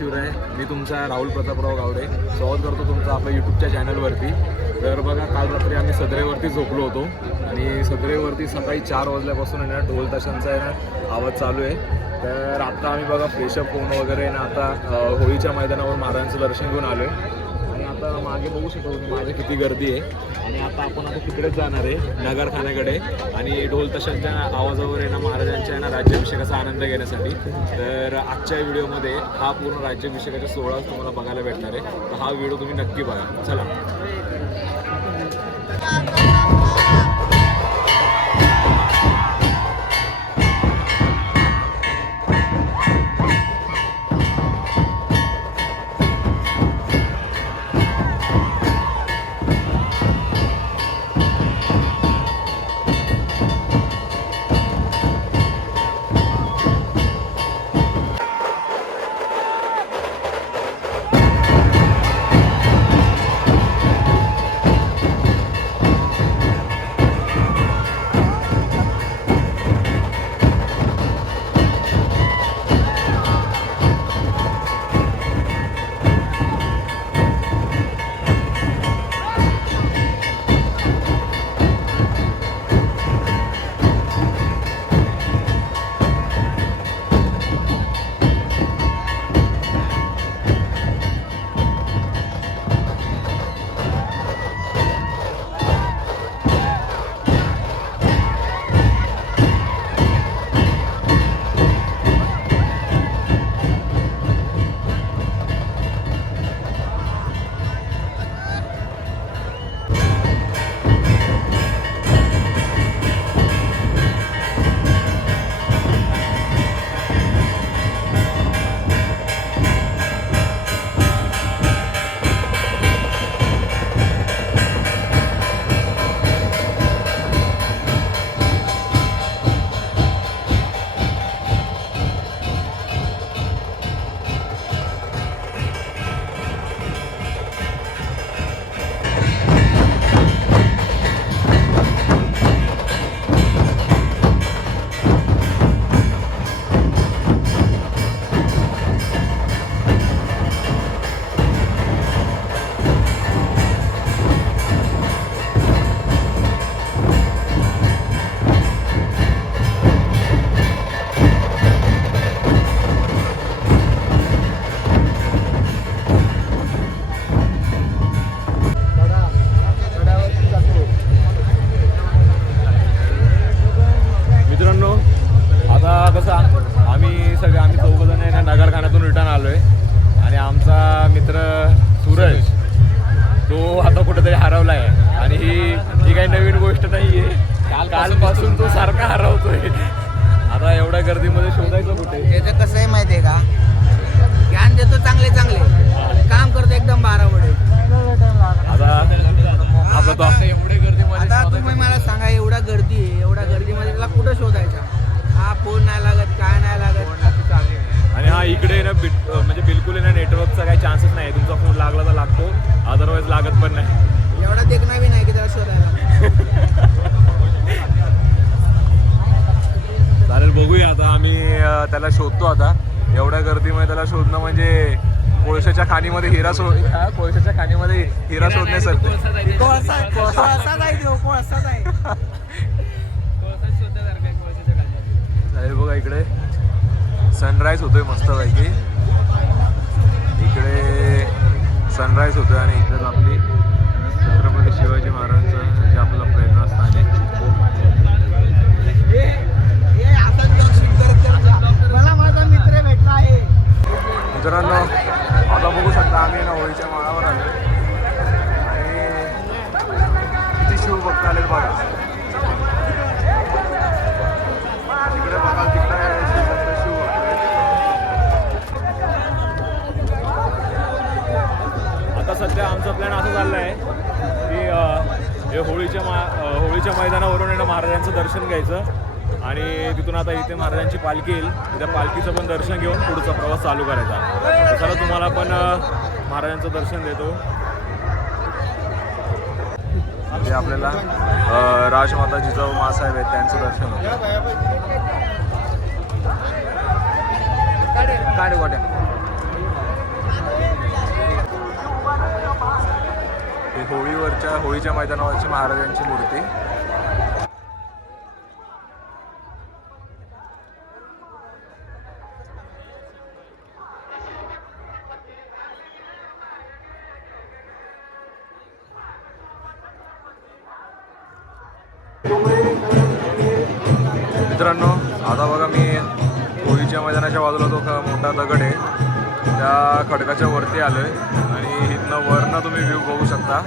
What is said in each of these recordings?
शिवराय मी तुमचा राहुल प्रतापराव गावडे. स्वागत करतो तुमचं आपल्या यूट्यूबच्या चॅनलवरती तर बघा काल रात्री आम्ही सदरेवरती झोपलो होतो. आणि सदरेवरती सकाळी चार वाजल्यापासून आहे ना ढोल ताशांचा आहे ना आवाज चालू आहे. तर आत्ता आम्ही बघा फ्रेशअप होऊन वगैरे ना आता होळीच्या मैदानावर महाराजांचं दर्शन घेऊन आलो आहे आता मागे बघू शकतो मागे किती गर्दी आहे. आणि आता आपण आता तिकडेच जाणार आहे नगरखान्याकडे आणि ढोल तशांच्या आवाजावर आहे ना महाराजांच्या ना राज्याभिषेकाचा आनंद घेण्यासाठी. तर आजच्या व्हिडिओमध्ये हा पूर्ण राज्याभिषेकाचा सोहळा तुम्हाला बघायला भेटणार आहे. तर हा व्हिडिओ तुम्ही नक्की बघा. चला. कुठेतरी हरवला आहे आणि ही ही काही नवीन गोष्ट नाही आहे कालपासून तो सारखा हरवतोय. आता एवढ्या गर्दीमध्ये शोधायचं कुठे? त्याचं कसं आहे माहिती आहे का? ज्ञान देतो चांगले चांगले. काम करतो एकदम बारावडे आता आता एवढे गर्दीमध्ये आता तुम्ही मला सांगा एवढा गर्दी आहे एवढ्या गर्दीमध्ये त्याला कुठं शोधायचा? हा फोन नाही लागत काय नाही लागत. आणि हा इकडे ना म्हणजे बिलकुल ना नेटवर्कचा काही चान्सच नाही. तुमचा फोन लागला तर लागतो त्याला शोधतो आता. एवढ्या गर्दीमध्ये त्याला शोधणं म्हणजे कोळशाच्या खाणीमध्ये हिरा शोध हा, कोळशाच्या खाणीमध्ये हिरा शोधण्यासारखं चालेल बघा इकडे. सनराईज होतोय मस्त पैकी इकडे सनराईज होतोय आणि इकडे आपली छत्रपती शिवाजी महाराजांचं जे आपलं प्रेरणास्थान आहे हे असंच घेऊन shoot करत करत जा. मला माझा मित्र भेटला आहे मित्रांनो आता बघू शकता आम्ही ना होळीच्या माळावर आलो. आणि किती शिव बघता आले बघा. तिकडे बघा तिकडे शिवभक्त शिव आता सध्या आमचा प्लॅन असं चाललं आहे की हे होळीच्या मा होळीच्या मैदानावरून आहे महाराजांचं दर्शन घ्यायचं. आणि तिथून आता इथे महाराजांची पालखी येईल. त्या पालखीचं पण दर्शन घेऊन पुढचा प्रवास चालू करायचा. तर चला तुम्हाला पण महाराजांचं दर्शन देतो. ते आपल्याला राजमाता जिजाऊ मासाहेब आहेत त्यांचं दर्शन होतं. होळीवरच्या होळीच्या मैदानावरची महाराजांची मूर्ती. त्या खडकाच्या वरती आलोय. आणि इथनं वरनं तुम्ही व्ह्यू बघू शकता.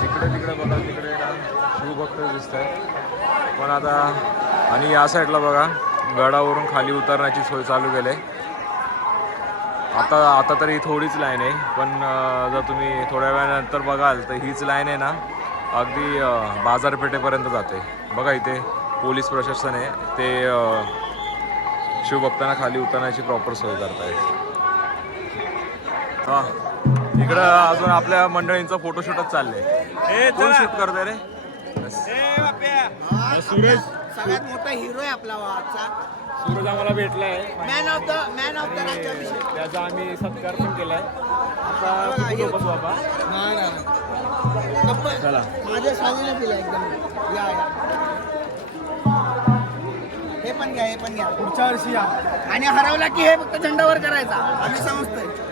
तिकडे तिकडे ना पण आता आणि या साईडला बघा गडावरून खाली उतरण्याची सोय चालू केली आहे आता आता तरी थोडीच लाईन आहे पण जर तुम्ही थोड्या वेळानंतर बघाल तर हीच लाईन आहे ना अगदी बाजारपेठेपर्यंत जाते. बघा इथे पोलीस प्रशासन आहे. ते शिवभक्तांना खाली उतरण्याची प्रॉपर सोय करतायत. हा. इकडं अजून आपल्या मंडळींचा फोटोशूटच चाललंय. कोण शूट करतोय रे? सुरेश. सगळ्यात मोठा हिरो आहे आपला आजचा. सूरज आम्हाला भेटलाय. Man of the man of the राज्याभिषेक त्याचा आम्ही सत्कार पण केलाय. आता कुठे झोपस बाबा नाही नाही गप्प- चला. माझ्या सावलीला दिला एकदम. या या. हे पण घ्या हे पण घ्या. पुढच्या वर्षी या. आणि हरवला की हे फक्त झेंडावर करायचा. आम्ही समजतोय.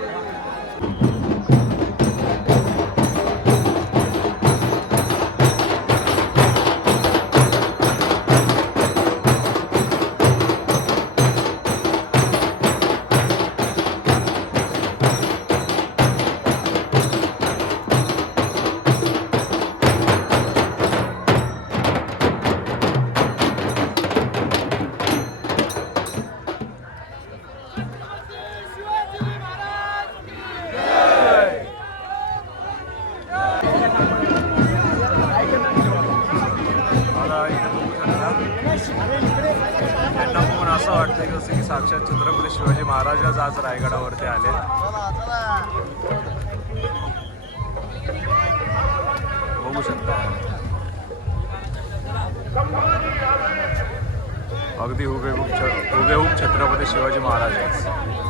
शकता. अगदी हुबेहूब छ हुबेहूब छत्रपती शिवाजी महाराज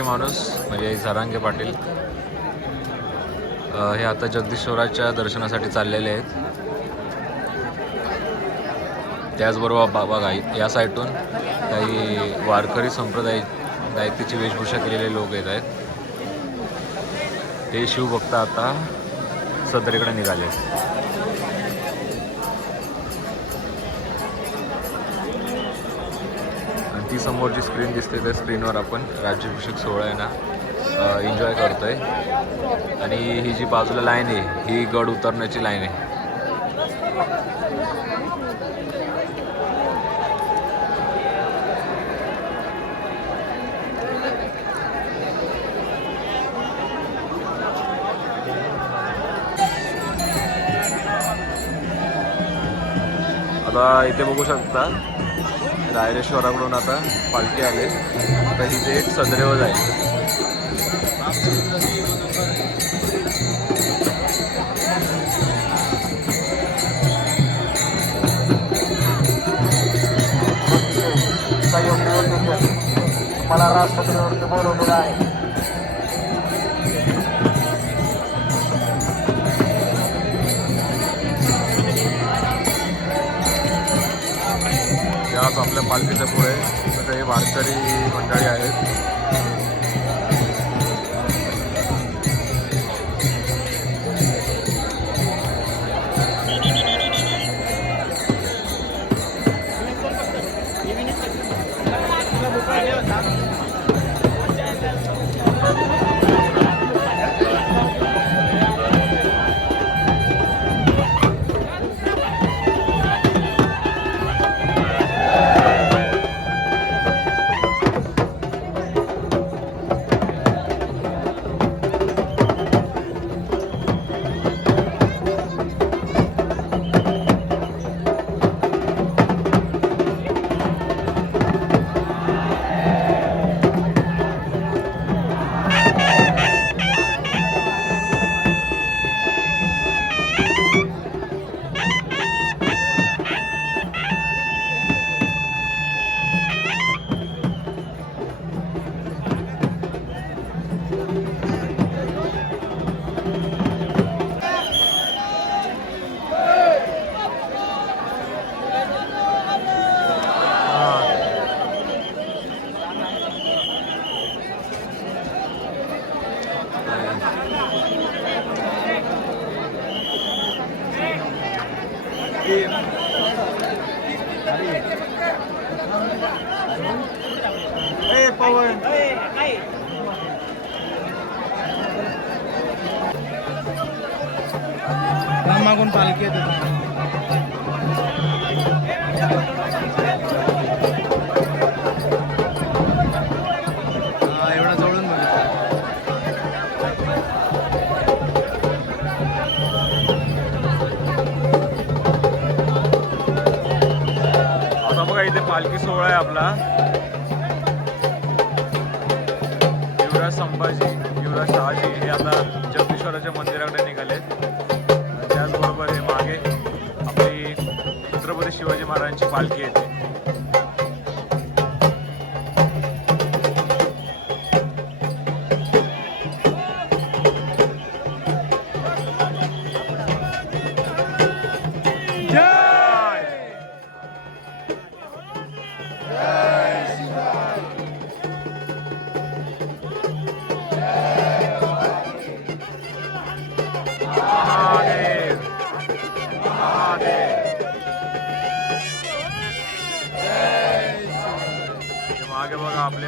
मराठी माणूस म्हणजे झरांगे पाटील. हे आता जगदीश्वराच्या दर्शनासाठी चाललेले आहेत. त्याचबरोबर बा- बघा या साईडून काही वारकरी संप्रदाय दायित्वाची वेशभूषा केलेले लोक येत आहेत. ते शिवभक्त आता सदरीकडे निघाले ती समोर जी स्क्रीन दिसते त्या स्क्रीनवर आपण राज्याभिषेक सोहळा आहे ना एन्जॉय करतोय. आणि ही जी बाजूला लाईन आहे ही गड उतरण्याची लाईन आहे. आता इथे बघू शकता रायरेश्वराकडून आता पालखी आले. आता ही थेट सदरेवर जाईल. मला राष्ट्रपतीवरती बोलवलेलं आहे. पालखीच्या पुढे. हे वारकरी मंडळी आहेत. पाठीमागून पालखी येते. जवळून पालखी सोहळा आहे आपला. युवराज संभाजी युवराज शहाजी हे आता जगदीश्वराच्या मंदिराकडे निघाले शिवाजी महाराजांची पालखी येते.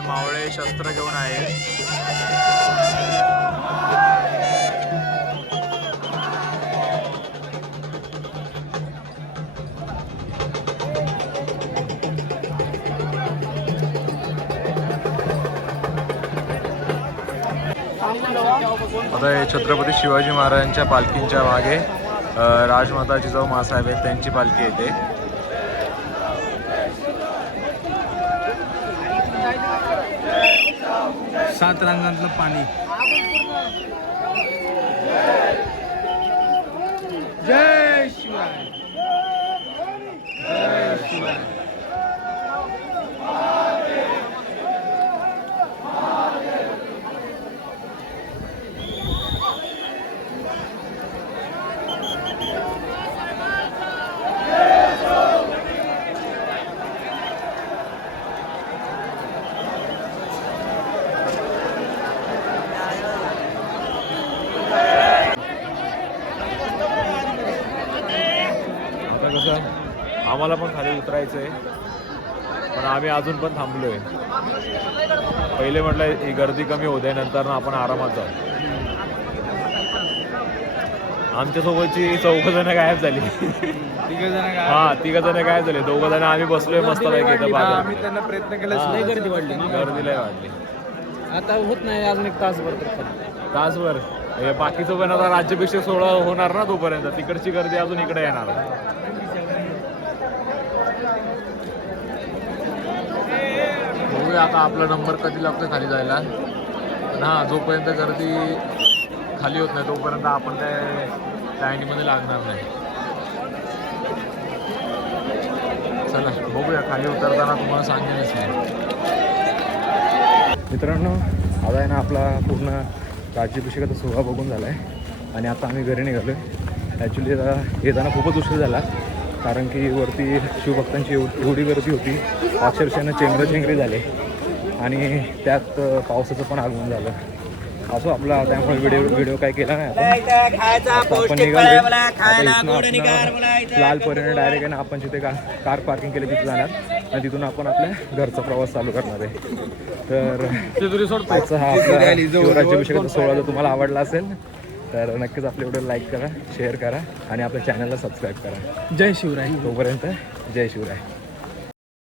आपले मावळे शस्त्र घेऊन आहे आता हे छत्रपती शिवाजी महाराजांच्या पालखींच्या मागे राजमाता जिजाऊ मासाहेब आहेत त्यांची पालखी येते सात रंगातलं पाणी जय शिवराय जय शिवराय आता कसं आम्हाला पण खाली उतरायचं आहे पण आम्ही अजून पण थांबलोय. पहिले म्हटलं ही गर्दी कमी होते नंतर ना आपण आरामात जाऊ. आमच्या सोबतची चौघ जण गायब झाली. हा तिघ जण गायब झाले. दोघ जण आम्ही बसलोय मस्त आम्ही त्यांना प्रयत्न केला गर्दी वाढली. गर्दी लय वाढली. आता होत नाही अजून एक तासभर तासभर. बाकीचं पण आता राज्याभिषेक सोहळा होणार ना तोपर्यंत. तिकडची गर्दी अजून इकडे येणार. बघूया आता आपला नंबर कधी लागतो खाली जायला? पण हां जोपर्यंत गर्दी खाली होत नाही तोपर्यंत आपण त्या लाईनीमध्ये लागणार नाही. चला बघूया खाली उतरताना तुम्हाला सांगेलच नाही मित्रांनो आता आहे ना आपला पूर्ण राज्याभिषेकाचा सोहळा बघून झाला आहे आणि आता आम्ही घरी निघालो आहे ॲक्च्युली येताना खूपच उशीर झाला. कारण की वरती शिवभक्तांची एव एवढी गर्दी होती. अक्षरशः चेंगरचेंगरी झाले. आणि त्यात पावसाचं पण आगमन झालं. असो आपला त्यामुळे व्हिडिओ व्हिडिओ काय केला नाही आपण. आता आपण निघालोय. आता इथनं आपण लाल परीने डायरेक्ट आहे ना आपण जिथे का कार पार्किंग केली तिथे जाणार. आणि तिथून आपण आपल्या घरचा प्रवास चालू करणार आहे. तर हा आपला शिवराज्याभिषेकाचा सोहळा जर तुम्हाला आवडला असेल तर नक्कीच आपल्या व्हिडिओ लाईक करा शेअर करा आणि आपल्या चॅनलला सबस्क्राईब करा. जय शिवराय. तोपर्यंत जय शिवराय.